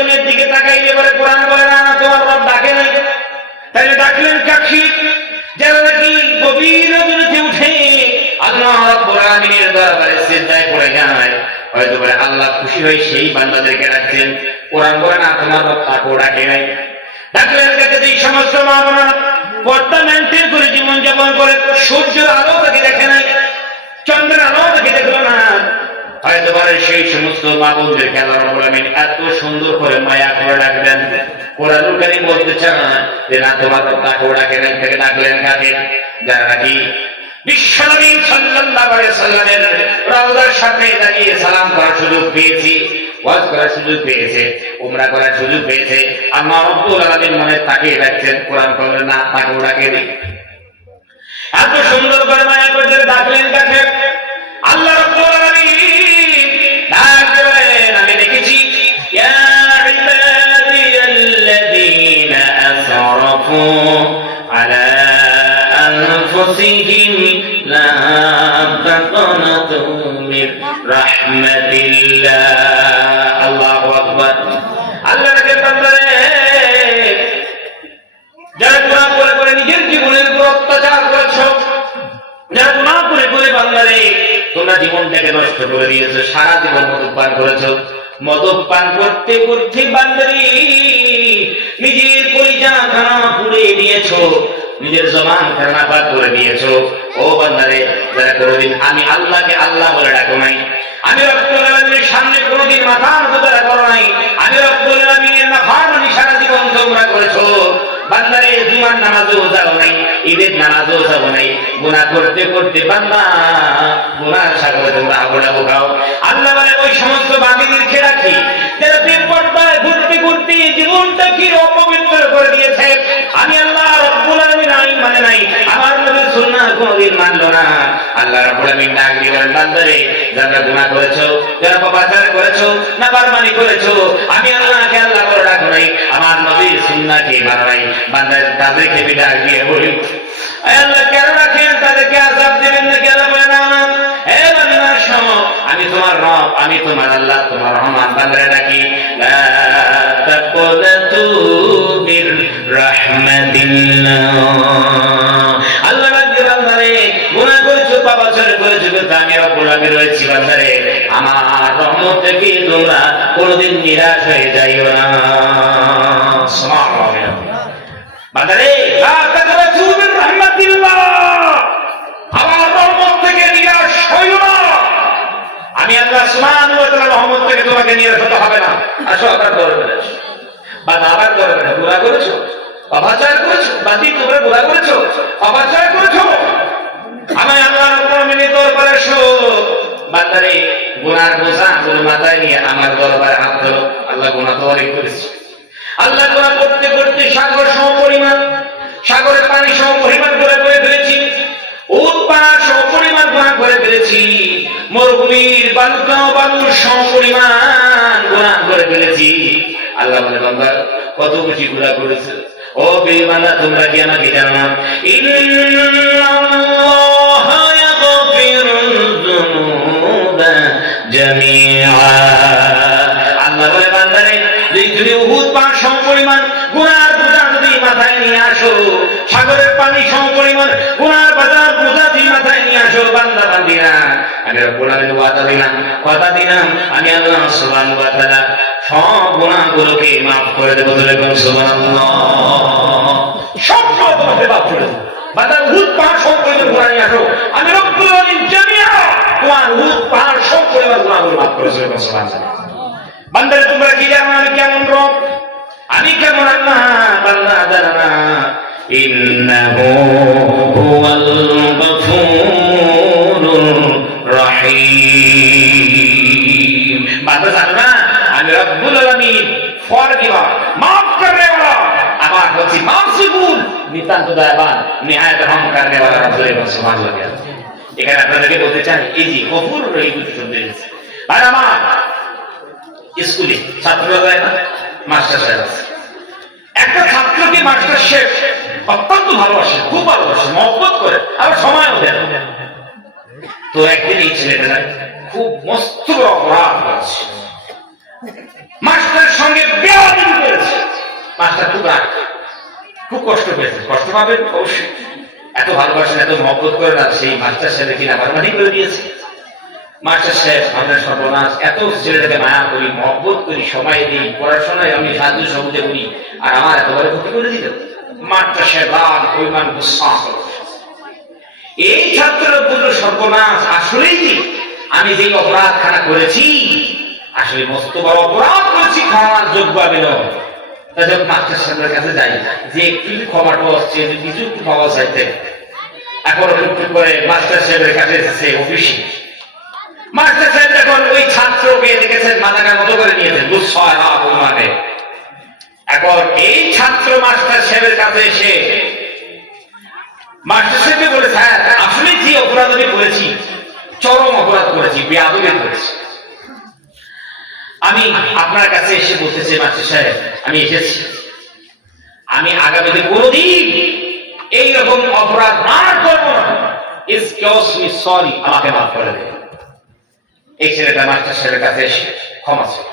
বেগুনের দিকে তাকাইলে পরে কোরআন বলে না তোমার রব ডাকে নাই। তাহলে ডাকলেন কাকে? যারা নাকি গভীর রজনীতে উঠে আল্লাহ রাব্বুল আলামিনের দরবারে সিজদায় পড়ে যায়, হয়তো বলে আল্লাহ খুশি হয়ে সেই বান্দাদেরকে ডাকছেন। কোরআন বলে না তোমার রব তাকেও ডাকে নাই। ডাকলেন কাকে? যে সমস্ত মা বোনেরা পর্দা মেনটেন করে জীবন যাপন করে, সূর্যের আলো তাকে দেখে নাই, চন্দ্রের আলো তাকে দেখলো না, হয়তো বলে সেই সমস্ত মা বোনদেরকে আল্লাহ রাব্বুল আলামিন এত সুন্দর করে মায়া করে ডাকবেন। কোরআনুল কারীম বলতে চান যে না তোমার রব তাকেও ডাকে নাই। তাকে ডাকলেন কাকে? যারা নাকি বিশ্বনবী সাল্লাল্লাহু আলাইহি সাল্লামের রওজার সামনে দাঁড়িয়ে সালাম করার সুযোগ পেয়েছি, ওয়াজ করার সুযোগ পেয়েছে, উমরা করার সুযোগ পেয়েছে, আল্লাহ রাব্বুল আলামিন মনে তাকিয়ে রাখছেন। কোরআন বলে না তাকেও ডাকে নাই। এত সুন্দর করে মায়া করে ডাকলেন কাকে? আল্লাহ রাব্বুল আলামিন ডাকলেন। আমি দেখেছি ইয়া ইবাদিয়াল্লাযীনা আসরাফু আলা আনফুসিহিম লা তাকনাতু মির রাহমাতিল্লাহ। আল্লাহু আকবার। আল্লাহ রাকে বান্দারে যারা গুনাহ করে করে নিজের জীবনের উপর অত্যাচার করেছো, যারা গুনাহ করে করে বান্দারে তোমরা জীবনটাকে নষ্ট করে দিয়েছো, সারা জীবন মদ্যপান করেছো, মদ্যপান করতে করতে বান্দারে নিজের কলিজা খানা পুড়িয়ে দিয়েছো, নিজের জবান খানা পাক করে দিয়েছো। ও বান্দারে, যারা কোনোদিন আমি আল্লাহকে আল্লাহ বলে ডাকো নাই, আমি রব্বুল আলামিনের সামনে কোনোদিন মাথা নত করে করো নাই, আমি রব্বুল আলামিনের নাফরমানি সারা জীবন তোমরা করেছো, বান্দারে জুমার নামাজও যাও নাই, ঈদের নামাজও যাও নাই, গুনাহ করতে করতে বান্দা গুনার সাগরে তোমরা আবড়া বোকাও। আল্লাহ বলে ওই সমস্ত বান্দীদেরকে রাখি যারা বেপরদায় ঘুরতে ঘুরতে জীবনটাকে অপবিত্র করে দিয়েছে। আমি আল্লাহ রব্বুল আলামিন আইন মানে নাই, আমার নবীর সুন্নাহ কোনদিন মানলো না। আল্লাহ রব্বুল আলামিন ডাক দিয়ে বলেন বান্দারে, যারা গুনাহ করেছো, যারা পাপাচার করেছো, নাফরমানি করেছো, আমি আল্লাহকে আল্লাহ বলে ডাকো নাই, আমার নবীর সুন্নাহকে মানো নাই, বান্দার তাদেরকে ডাক দিয়ে বলি আল্লাহ কেন রাখেন? তাদেরকে আযাব দিবেন না কেন? বলে না হে বান্দা শোনো, আমি তোমার রব, আমি তোমার আল্লাহ, তোমার রহমান। বান্দারে ডাকি লা তাকনাতু মির রাহমাতিল্লাহ। আল্লাহ রাব্বুল বান্দারে গুনাহ করেছো, পাপাচার করেছো, কিন্তু আমি রব্বুল আলামিন রয়েছি বান্দারে, আমার রহমত থেকে তোমরা কোনোদিন নিরাশ হয়ে যাইও না। সুবহানাল্লাহ। বান্দারে লা তাকনাতু মির রাহমাতিল্লাহ, আমার রহমত থেকে নিরাশ হইও না। আমি আল্লাহ সুবহানাহু ওয়া তাআলার রহমত থেকে তোমাকে নিরাশ হতে হবে না। আসো আবার করবে না, বান্দা আবার করবে না। গুনাহ করেছো, পাপাচার করেছো, বান্দি তোমরা গুনাহ করেছো, পাপাচার করেছো, আমি আল্লাহ রব্বুল আলামিনের দরবারে এসো। বান্দারে গুনার বোঝা গুলো মাথায় নিয়ে আমার দরবারে হাত ধরো। আল্লাহ গুনাহ তো অনেক করেছি, আল্লাহ গুনাহ করতে করতে সাগর সম পরিমাণ, সাগরের পানি সম পরিমাণ করে করে ফেলেছি, উট পাড়া সম পরিমাণ গুনাহ করে ফেলেছি, মরুভূমির বালুকা বালু সম পরিমাণ গুনাহ করে ফেলেছি। আল্লাহ বলে বান্দা কত বেশি গুনাহ করেছে। ও বেঈমানরা, তোমরা কি আমাকে জানো না? ইন্নাল্লাহা ইয়াগফিরুয যুনুবা জামিআ। আল্লাহ বলে বান্দারে, যদি তুমি উহুদ পাহাড় সম পরিমাণ গুনার বোঝা যদি মাথায় নিয়ে আসো, সাগরের পানি সম পরিমাণ গুনার বোঝা যদি মাথায় নিয়ে আসো, বান্দা বান্দিরা, আমি রব্বুল আলামিন ওয়াদা দিলাম, কথা দিলাম, আমি আল্লাহ সুবহানাহু ওয়া তাআলা সব গুনাহগুলোকে মাফ করে দেব। সুবহানাল্লাহ। সব তোমাকে মাফ করে দেব। বান্দা উহুদ পাহাড় সম পরিমাণ গুনাহ নিয়ে আসো, আমি রব্বুল আলামিন জামিআ তোমার উহুদ পাহাড় সম পরিমাণ গুনাহগুলো মাফ করে দেব। সুবহানাল্লাহ। বান্দারে তোমরা কি জানো আমি কেমন রব, আমি কেমন আল্লাহ? বান্দা জানো না। ইন্নাহু হুয়াল গফুরুর রহিম। বান্দা জানো না আমি রব্বুল আলামিন ফরগিভার, মাফ করনে वाला, আবার হচ্ছে মাসিবুল, নিতান্ত দয়াবান, নিহায়াত রহম করনে वाला রাসূল সুবহানাল্লাহ। এখানে আপনাদেরকে বলতে চাই এই যে গফুর রহিম শব্দ এসেছে। আর আমার স্কুলে ছাত্ররা যায় না, মাস্টার সাহেব আছে, একটা ছাত্রকে মাস্টার সাহেব অত্যন্ত ভালোবাসে, খুব ভালোবাসে, মহব্বত করে, আবার সময়ও দেন। তো একদিন এই ছেলেটা খুব মস্ত বড় অপরাধ করেছে, মাস্টারের সঙ্গে বেয়াদবি করেছে। মাস্টার খুব রাগ, খুব কষ্ট পেয়েছে। কষ্ট পাবেন অবশ্যই, এত ভালোবাসেন, এত মহব্বত করেন, আর সেই মাস্টার সাহেব কিনা বারবারই করে দিয়েছে। মাস্টার সাহেব আমাদের সর্বনাশ, এত ছেলেটাকে মায়া করি, মহব্বত করি, সময় দিই, পড়াশোনায় আমি সাহায্য সহযোগিতা করি, আর আমার এতবারে ক্ষতি করে দিল। মাস্টার সাহেব রাগ, অভিমান, গুসা। এই ছাত্ররা বলল সর্বনাশ, আসলেই যে আমি যে অপরাধখানা করেছি, আসলে মস্ত বড় অপরাধ করেছি, ক্ষমার যোগ্য আমি নয়। যখন মাস্টার সাহেবের কাছে যাই যে একটু ক্ষমাটা আসছে, কিছু একটু পাওয়া চাইতে, এখন একটু করে মাস্টার সাহেবের কাছে এসেছে অফিসে। মাস্টার সাহেব যখন ওই ছাত্রকে দেখেছেন মাথাটা মতো করে নিয়েছেন, মানে এখন এই ছাত্র মাস্টার সাহেবের কাছে এসে মাস্টার সাহেবকে বলে, স্যার আসলে যে অপরাধ আমি করেছি, চরম অপরাধ করেছি, বেয়াদবি করেছি, আমি আপনার কাছে এসে বলতে চাই মাস্টার সাহেব, আমি এসেছি, আমি আগামীতে কোনদিন এইরকম অপরাধ আর করব না, এক্সকিউজ মি, সরি, আমাকে মাফ করে দেন। এই ছেলেটা মাস্টার সাহেবের কাছে এসে ক্ষমা চায়।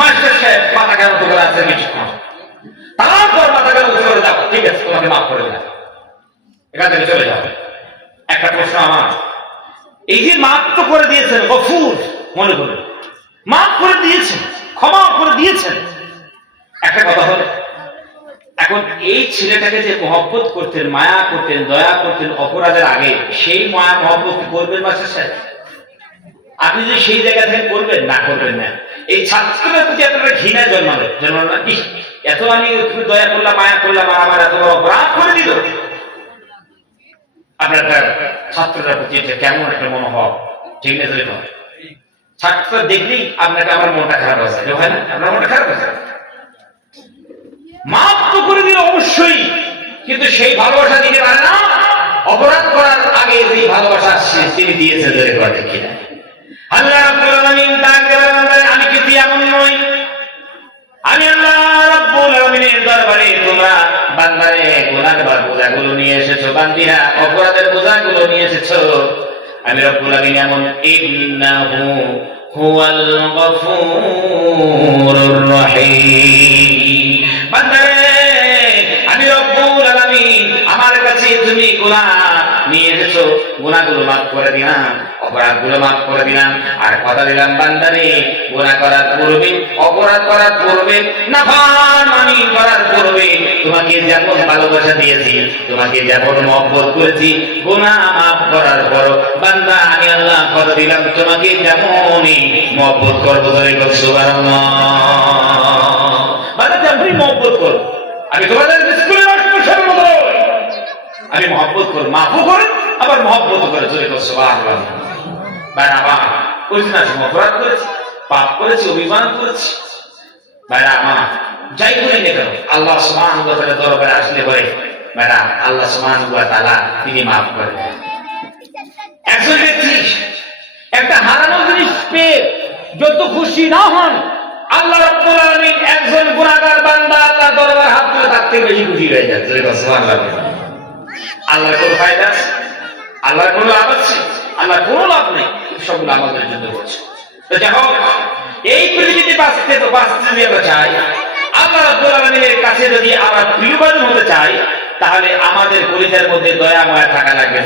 মাস্টার সাহেব মাথা কেন তো করে আছে কিছুক্ষণ, তারপর মাথা কেন উঁচু করে দাও, ঠিক আছে তোমাকে মাফ করে দেন, এখান থেকে চলে যাও। একটা প্রশ্ন আমার, এই যে মাফ তো করে দিয়েছেন, গফুর মনে করুন, মাফ করে দিয়েছেন, ক্ষমা করে দিয়েছেন, একটা কথা হলো, এখন এই ছেলেটাকে যে মহব্বত করতেন, মায়া করতেন, দয়া করতেন অপরাধের আগে, সেই মায়া মহব্বত করবেন মাস্টার সাহেব? আপনি যদি সেই জায়গা থেকে করবেন না, করবেন না। এই ছাত্রদের প্রতি আপনারা ঘৃণা জন্মাবে, জন্মাবে না? এত আমি দয়া করলাম, মায়া করলাম, আর আমার এত বড় অপরাধ করে দিল। আপনার ছাত্রটার প্রতি এটা কেমন একটা মনোভাব, ঠিক না? ছাত্র দেখলেই আপনাকে আমার মনটা খারাপ হয়ে যায়, হয় না? আপনার মনটা খারাপ হয়ে যায়। মাফ তো করে দিল অবশ্যই, কিন্তু সেই ভালোবাসা দিতে পারে না। অপরাধ করার আগে যে ভালোবাসা তিনি দিয়েছে, ধরে করে কিনা আল্লাহ রাব্বুল আলামিন তাকে বলেন, আমি কি এমন নই? আমি আল্লাহ রাব্বুল আলামিনের দরবারে তোমরা বান্দারে গুনাহের বোঝাগুলো নিয়ে এসেছো, বান্দিরা অপরাধের বোঝাগুলো নিয়ে এসেছো, আমি রব্বুল আলামিন এমন, ইন্নাহু হুয়াল গফুরুর রহিম। বান্দারে আমি রব্বুল আলামিন, আমার কাছে তুমি গুনাহ নিয়ে এসেছো, গুনাহগুলো মাফ করে দিলাম, অপরাধগুলো মাফ করে দিলাম, আর কথা দিলাম বান্দারে গুনাহ করার পূর্বে, অপরাধ করার পূর্বে, নাফরমানি করার পূর্বে তোমাকে যেমন ভালোবাসা দিয়েছি, তোমাকে যেমন মহব্বত করেছি, গুনাহ মাফ করার পর বান্দা আমি আল্লাহ কথা দিলাম তোমাকে যেমনই মহব্বত করবো। সুবহানাল্লাহ। বান্দা যেমনই মহব্বত করো, আমি তোমাদের স্কুলে মাস্টারের মতো আমি মহব্বত করো, মাফও করে আবার মহব্বত করে, চলে করছো। ভাইরা আমার কইছি না, অপরাধ করেছি, পাপ করেছি, অভিমান করেছি, ভাইরা আমার যাই করে নেই কেন, আল্লাহ সুবহানাহু ওয়া তাআলার দরবারে আসলে পরে ভাইরা আল্লাহ সুবহানাহু ওয়া তাআলা তিনি মাফ করে দেন। একজন ব্যক্তি একটা হারানো জিনিস পেয়ে যত খুশি না হন, আল্লাহ রাব্বুল আলামিন একজন গুনাহগার বান্দা আল্লাহর দরবারে হাত তুলে তার থেকে বেশি খুশি হয়ে যায়। সুবহানাল্লাহ। আল্লাহর কোনো ফায়দা আছে? আল্লাহর কোনো লাভ আছে? আল্লাহর কোনো লাভ নেই, সবগুলো আমাদের জন্য করছে। তো যখন এই পৃথিবীতে বাঁচতে যদি আমরা চাই, আল্লাহ রাব্বুল আলামিনের কাছে যদি আমরা প্রিয়জন হতে চাই, তাহলে আমাদের পরিচয়ের মধ্যে দয়া মায়া থাকা লাগবে।